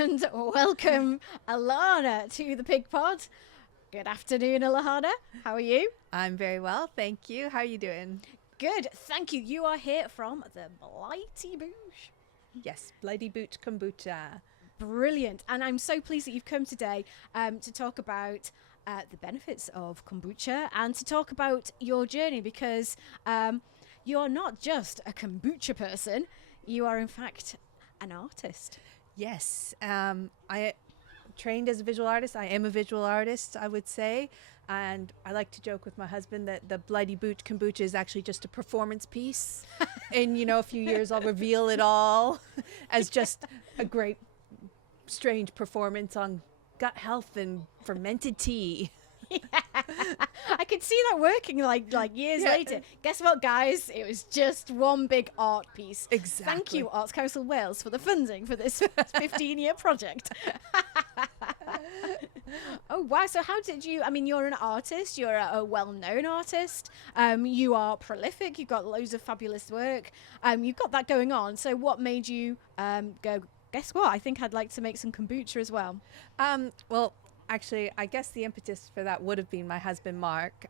and welcome Alana to the Pig Pod. Good afternoon, Alana. How are you? I'm very well, thank you. How are you doing? Good, thank you. You are here from the Blighty Booch. Yes, Blighty Booch Kombucha. Brilliant. And I'm so pleased that you've come today to talk about the benefits of kombucha and to talk about your journey, because you're not just a kombucha person, you are in fact an artist. Yes, I trained as a visual artist. I am a visual artist, I would say. And I like to joke with my husband that the Blighty Booch Kombucha is actually just a performance piece. In, a few years, I'll reveal it all as just a great, strange performance on gut health and fermented tea. Yeah. I could see that working like years later. Guess what, guys? It was just one big art piece. Exactly. Thank you, Arts Council Wales, for the funding for this 15-year project. Oh, wow. So how did you, you're an artist, you're a well-known artist, you are prolific, you've got loads of fabulous work, you've got that going on. So what made you go, guess what? I think I'd like to make some kombucha as well. Well, actually, I guess the impetus for that would have been my husband, Mark.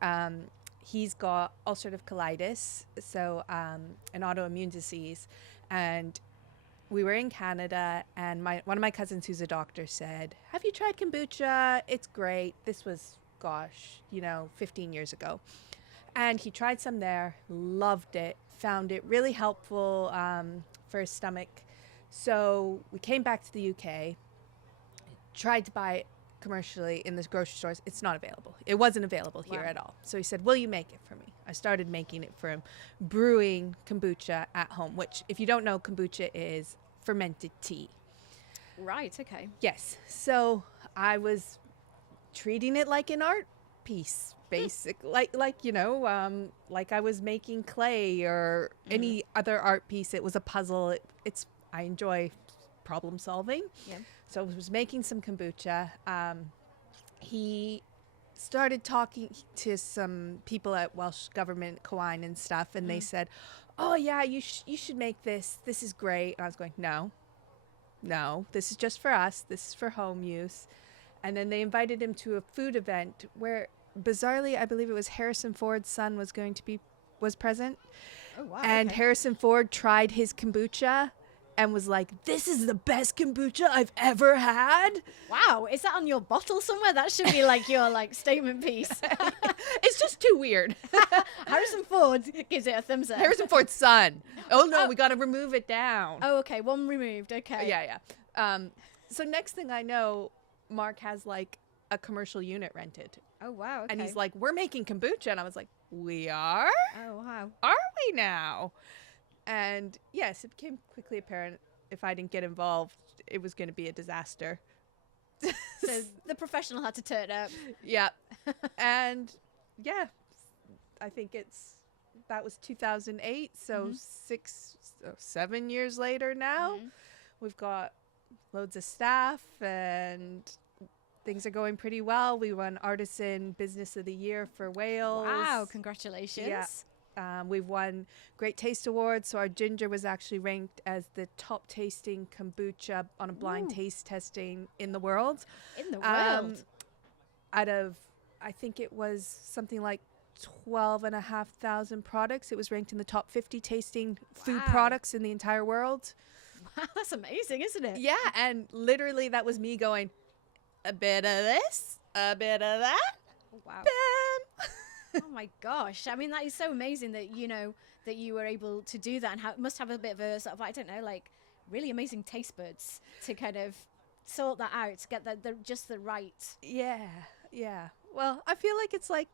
He's got ulcerative colitis, so an autoimmune disease. And we were in Canada, and one of my cousins who's a doctor said, have you tried kombucha? It's great. This was, 15 years ago. And he tried some there, loved it, found it really helpful for his stomach. So we came back to the UK, tried to buy it commercially in the grocery stores. It's not available. It wasn't available here at all. So he said, will you make it for me? I started making it for him, brewing kombucha at home, which, if you don't know, kombucha is fermented tea. Right, okay. Yes. So I was treating it like an art piece, like I was making clay or any other art piece. It was a puzzle. I enjoy problem solving. Yeah. So I was making some kombucha. He started talking to some people at Welsh government, Conwy and stuff, and they said, oh yeah, you should make this. This is great. And I was going, no, this is just for us. This is for home use. And then they invited him to a food event where, bizarrely, I believe it was Harrison Ford's son was present. Oh, wow. And okay. Harrison Ford tried his kombucha and was like, this is the best kombucha I've ever had. Wow, is that on your bottle somewhere? That should be like your statement piece. It's just too weird. Harrison Ford gives it a thumbs up. Harrison Ford's son. Oh no, we got to remove it down. Oh, okay, one removed. Okay. Yeah. So next thing I know, Mark has a commercial unit rented. Oh wow. Okay. And he's like, we're making kombucha, and I was like, we are? Oh wow. Are we now? And yes, it became quickly apparent if I didn't get involved, it was going to be a disaster. So the professional had to turn up. Yeah. And yeah, I think that was 2008. So 7 years later now, we've got loads of staff and things are going pretty well. We won Artisan Business of the Year for Wales. Wow, congratulations. Yeah. We've won Great Taste Awards, so our ginger was actually ranked as the top tasting kombucha on a blind taste testing in the world. In the world? Out of, I think it was something like 12,500 products. It was ranked in the top 50 tasting food products in the entire world. Wow, that's amazing, isn't it? Yeah, and literally that was me going, a bit of this, a bit of that. Wow. Bam! Oh my gosh. That is so amazing that, that you were able to do that, and how it must have a bit of a sort of, really amazing taste buds to kind of sort that out, to get just the right. Yeah. Well, I feel like it's I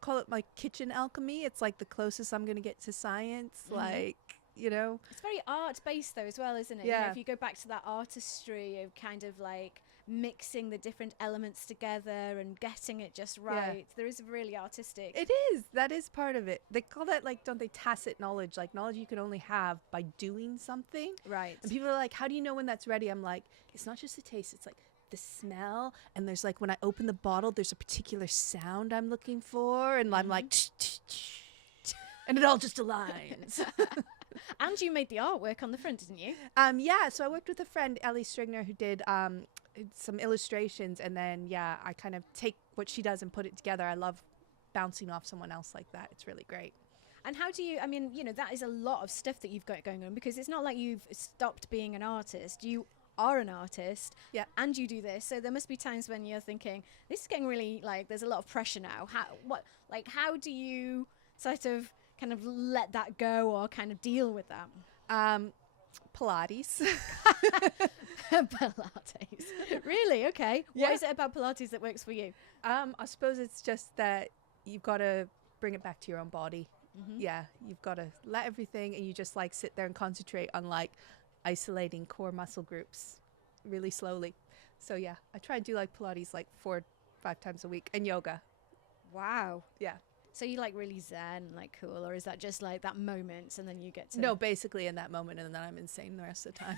call it kitchen alchemy. It's the closest I'm going to get to science. It's very art based though as well, isn't it? Yeah. If you go back to that artistry of kind of mixing the different elements together and getting it just right. There is really artistic. It is. That is part of it. They call that don't they, tacit knowledge, knowledge you can only have by doing something. Right. And people are like, how do you know when that's ready? I'm like, it's not just the taste, it's the smell, and there's when I open the bottle, there's a particular sound I'm looking for, and I'm like, and it all just aligns. And you made the artwork on the front, didn't you? Yeah, so I worked with a friend, Ellie Strigner, who did some illustrations, and then I kind of take what she does and put it together. I love bouncing off someone else like that. It's really great. And how do you, I mean, you know, that is a lot of stuff that you've got going on, because it's not like you've stopped being an artist. You are an artist, and you do this. So there must be times when you're thinking, this is getting really, like, there's a lot of pressure now. How do you sort of kind of let that go or kind of deal with that? Pilates. Pilates. Really? Okay. Yeah. What is it about Pilates that works for you? I suppose it's just that you've got to bring it back to your own body. Mm-hmm. Yeah, you've got to let everything, and you just like sit there and concentrate on like isolating core muscle groups really slowly. So yeah, I try and do like Pilates like 4-5 times a week, and yoga. Wow. Yeah. So you like really zen, like cool, or is that just like that moment and then you get to... No, basically in that moment, and then I'm insane the rest of the time.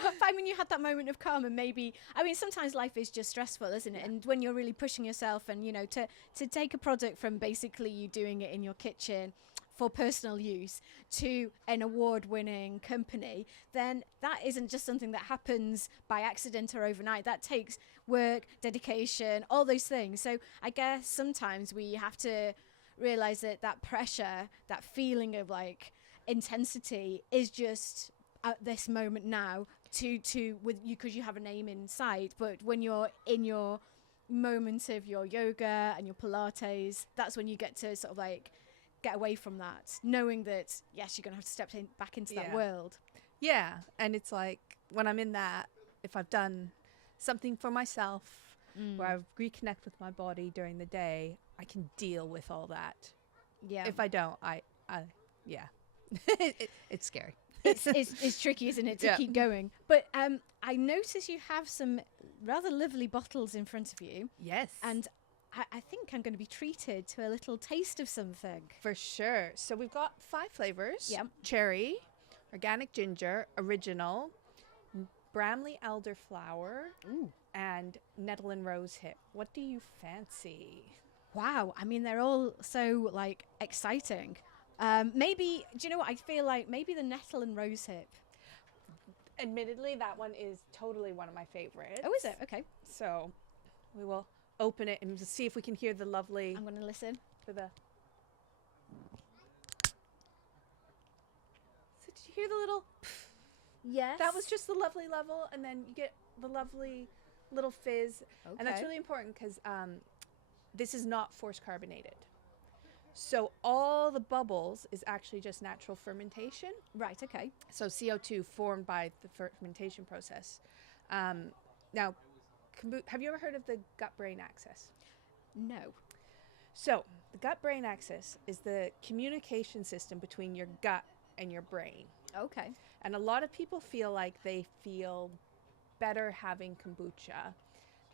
But I mean, you had that moment of calm, and maybe, I mean, sometimes life is just stressful, isn't it? And when you're really pushing yourself, and, you know, to take a product from basically you doing it in your kitchen for personal use to an award-winning company, then that isn't just something that happens by accident or overnight. That takes work, dedication, all those things. So I guess sometimes we have to realize that that pressure, that feeling of like intensity is just at this moment now to with you, because you have an aim in sight. But when you're in your moment of your yoga and your Pilates, that's when you get to sort of like get away from that, knowing that yes, you're gonna have to step back into that world. Yeah, and it's like when I'm in that, if I've done something for myself where I've reconnect with my body during the day, I can deal with all that. Yeah. If I don't, it's scary. It's tricky, isn't it, to keep going? But I notice you have some rather lovely bottles in front of you. Yes. And I think I'm going to be treated to a little taste of something. For sure. So we've got 5 flavors. Yeah. Cherry, organic ginger, original, Bramley elderflower, and nettle and rosehip. What do you fancy? Wow. I mean, they're all so like exciting. Maybe, do you know what? I feel like maybe the nettle and rosehip. Admittedly, that one is totally one of my favorites. Oh, is it? Okay. So we will open it and just see if we can hear the lovely... I'm going to listen. For the... So did you hear the little... Yes. That was just the lovely level, and then you get the lovely little fizz. Okay. And that's really important because this is not force carbonated. So all the bubbles is actually just natural fermentation. Right, okay. So CO2 formed by the fermentation process. Now, have you ever heard of the gut-brain axis? No. So the gut-brain axis is the communication system between your gut and your brain. Okay. And a lot of people feel like they feel better having kombucha.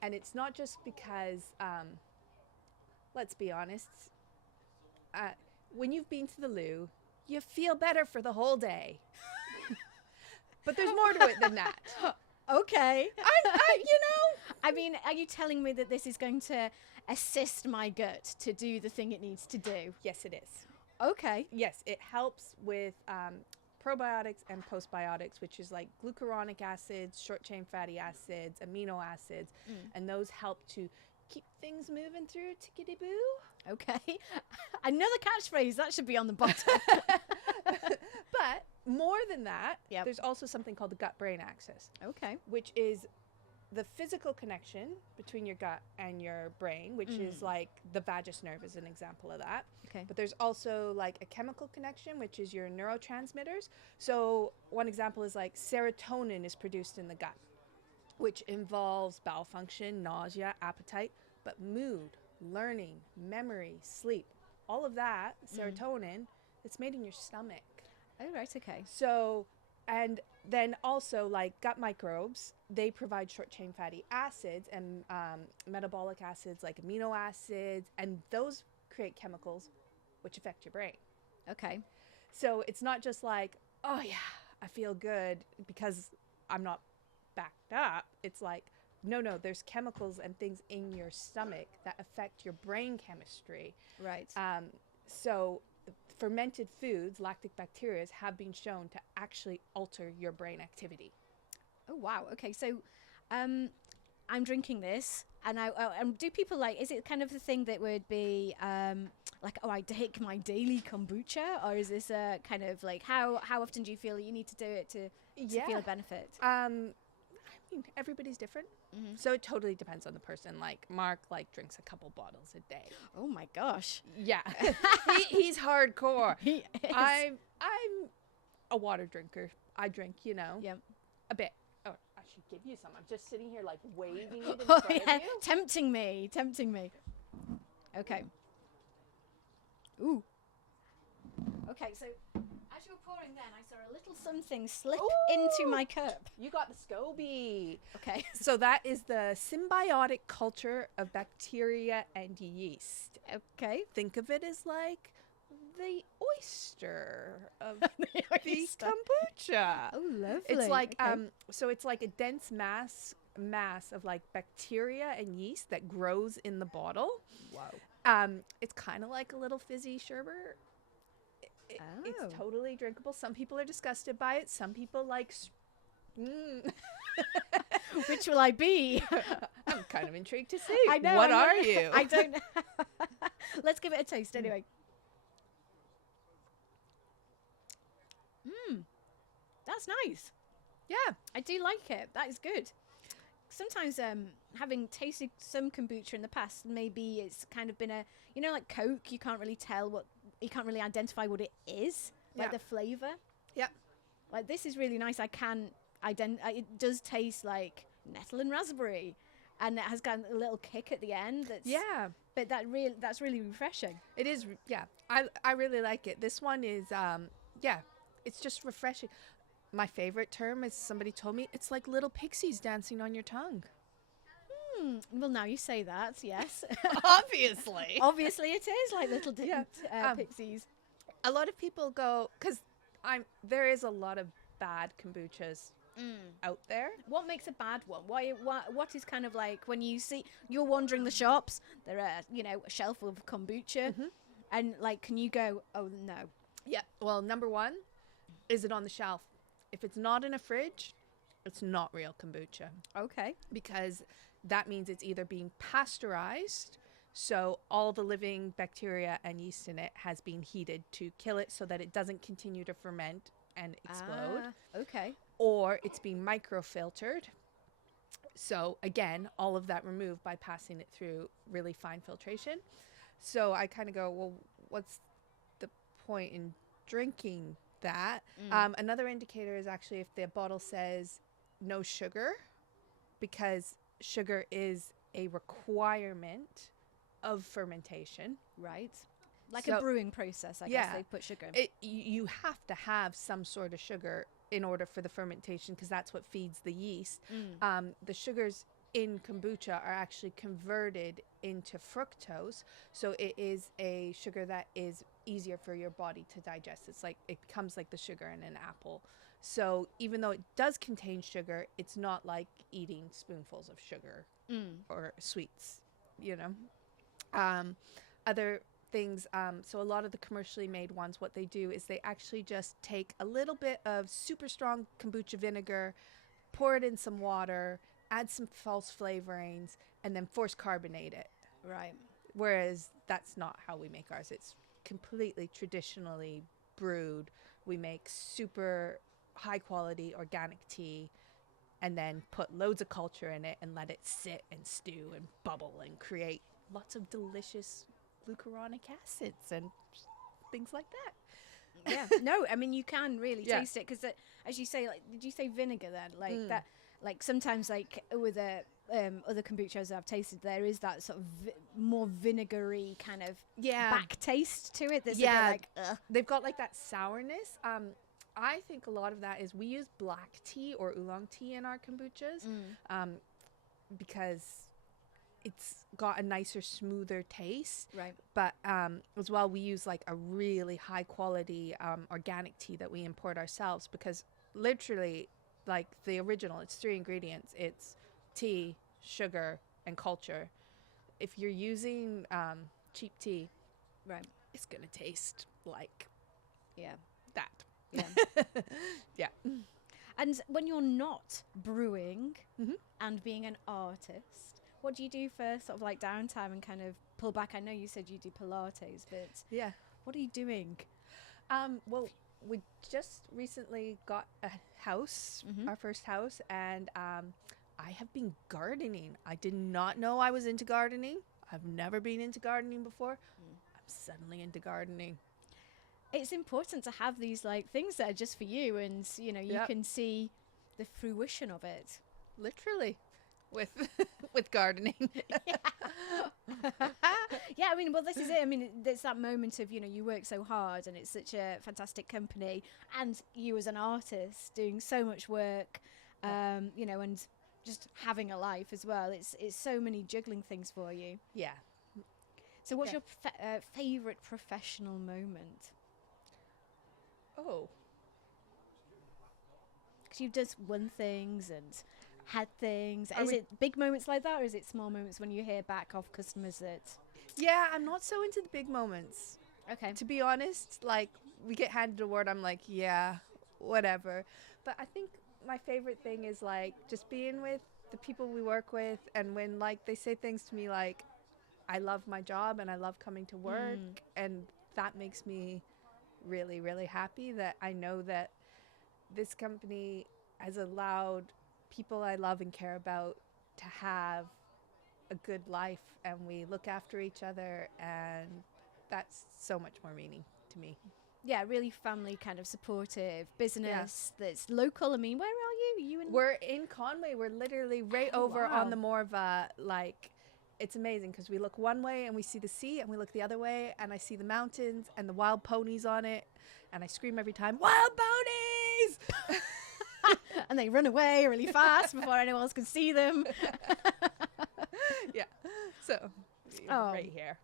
And it's not just because, let's be honest, when you've been to the loo, you feel better for the whole day. But there's more to it than that. Okay. You know? I mean, are you telling me that this is going to assist my gut to do the thing it needs to do? Yes, it is. Okay. Yes, it helps with probiotics and postbiotics, which is like glucuronic acids, short-chain fatty acids, amino acids, and those help to keep things moving through tickety-boo. Okay. Another catchphrase. That should be on the bottom. But more than that, there's also something called the gut-brain axis. Okay. Which is the physical connection between your gut and your brain, which is like the vagus nerve is an example of that. Okay. But there's also like a chemical connection, which is your neurotransmitters. So one example is like serotonin is produced in the gut, which involves bowel function, nausea, appetite, but mood, learning, memory, sleep, all of that, serotonin, it's made in your stomach. Oh, right, okay. So, and then also like gut microbes, they provide short-chain fatty acids and metabolic acids like amino acids, and those create chemicals which affect your brain. Okay. So it's not just like, oh yeah, I feel good because I'm not backed up. It's like, no, there's chemicals and things in your stomach that affect your brain chemistry. Right. So fermented foods, lactic bacteria, have been shown to actually alter your brain activity. Oh wow. Okay, so I'm drinking this, and do people like? Is it kind of the thing that would be like, oh, I take my daily kombucha, or is this a kind of like how often do you feel you need to do it to feel a benefit? I mean, everybody's different, so it totally depends on the person. Like Mark, drinks a couple bottles a day. Oh my gosh. Yeah, he's hardcore. He is. I'm a water drinker. I drink, Yep. a bit. Oh, I should give you some. I'm just sitting here waving it in Oh, front yeah. of you. Tempting me. Okay. Ooh. Okay, so as you were pouring then, I saw a little something slip into my cup. You got the SCOBY. Okay. So that is the symbiotic culture of bacteria and yeast. Okay. Think of it as like the oyster of the oyster. kombucha. Oh, lovely. It's like okay. so it's like a dense mass of like bacteria and yeast that grows in the bottle. Wow. It's kind of like a little fizzy sherbet. It's Oh. totally drinkable. Some people are disgusted by it. Some people like. Which will I be? I'm kind of intrigued to see. I know. What are you? I don't know. Let's give it a taste anyway. That's nice. Yeah. I do like it. That is good. Sometimes having tasted some kombucha in the past, maybe it's kind of been like Coke, you can't really identify what it is, like Yeah. the flavor. Yeah. Like this is really nice. I can it does taste like nettle and raspberry, and it has got a little kick at the end. But that's really refreshing. It is. Yeah. I really like it. This one is it's just refreshing. My favorite term is somebody told me it's like little pixies dancing on your tongue. Well, now you say that, yes. Obviously. Obviously it is like little pixies. A lot of people go, because there is a lot of bad kombuchas out there. What makes a bad one? What is kind of like when you're wandering the shops, there are, a shelf of kombucha, and like, can you go, oh no? Yeah. Well, number one, is it on the shelf? If it's not in a fridge, it's not real kombucha. Okay. Because that means it's either being pasteurized, so all the living bacteria and yeast in it has been heated to kill it so that it doesn't continue to ferment and explode. Okay. Or it's being microfiltered. So again, all of that removed by passing it through really fine filtration. So I kind of go, well, what's the point in drinking that? Another indicator is actually if the bottle says no sugar, because sugar is a requirement of fermentation. Right. Like a brewing process, I guess they put sugar in. You have to have some sort of sugar in order for the fermentation, because that's what feeds the yeast. The sugars in kombucha are actually converted into fructose, so it is a sugar that is easier for your body to digest. It's like it becomes like the sugar in an apple. So even though it does contain sugar, it's not like eating spoonfuls of sugar or sweets, Other things, so a lot of the commercially made ones, what they do is they actually just take a little bit of super strong kombucha vinegar, pour it in some water, add some false flavorings, and then force carbonate it. Right. Whereas that's not how we make ours. It's completely traditionally brewed. We make super high quality organic tea and then put loads of culture in it and let it sit and stew and bubble and create lots of delicious glucuronic acids and things like that. Yeah. No, I mean, you can really taste it, because as you say, like, did you say vinegar then? Like that, like sometimes like with other kombuchas I've tasted, there is that sort of more vinegary kind of back taste to it. That's a bit like, ugh. They've got like that sourness. I think a lot of that is we use black tea or oolong tea in our kombuchas because it's got a nicer, smoother taste. Right. But as well, we use like a really high quality organic tea that we import ourselves, because literally, like the original, it's 3 ingredients. It's tea, sugar, and culture. If you're using cheap tea, right, it's going to taste like Yeah. that. Yeah. Yeah. And when you're not brewing Mhm. and being an artist, what do you do for sort of like downtime and kind of pull back? I know you said you do Pilates, but Yeah. what are you doing? Well, we just recently got a house, Mhm. our first house, and I have been gardening. I did not know I was into gardening. I've never been into gardening before. I'm suddenly into gardening. It's important to have these like things that are just for you, and you know, you Yep. can see the fruition of it. Literally, with with gardening. Yeah, I mean, well, this is it. I mean, there's that moment of, you know, you work so hard and it's such a fantastic company, and you as an artist doing so much work, you know, and just having a life as well. It's so many juggling things for you. Yeah. So what's Yeah. your favorite professional moment? Oh. Because you've just won things and had things. Are Is we- it big moments like that, or is it small moments when you hear back off customers that... Yeah, I'm not so into the big moments. Okay. To be honest, like we get handed a word, I'm like, yeah, whatever. But I think my favorite thing is like just being with the people we work with, and when like they say things to me like, I love my job and I love coming to work, and that makes me really, really happy that I know that this company has allowed people I love and care about to have a good life, and we look after each other, and that's so much more meaning to me. Yeah, really family kind of supportive business that's local. I mean, where are you? You in... We're in Conwy. We're literally right Oh, over wow. on the Morva. Like, it's amazing because we look one way and we see the sea, and we look the other way and I see the mountains and the wild ponies on it, and I scream every time, "Wild ponies!" And they run away really fast before anyone else can see them. Yeah. So, Oh. right here.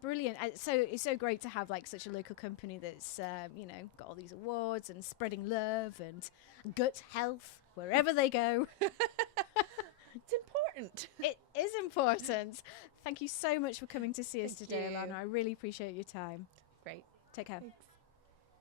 Brilliant. So it's so great to have like such a local company that's, you know, got all these awards and spreading love and gut health wherever they go. It's important. It is important. Thank you so much for coming to see us Thank today, you. Alana. I really appreciate your time. Great. Take care. Thanks.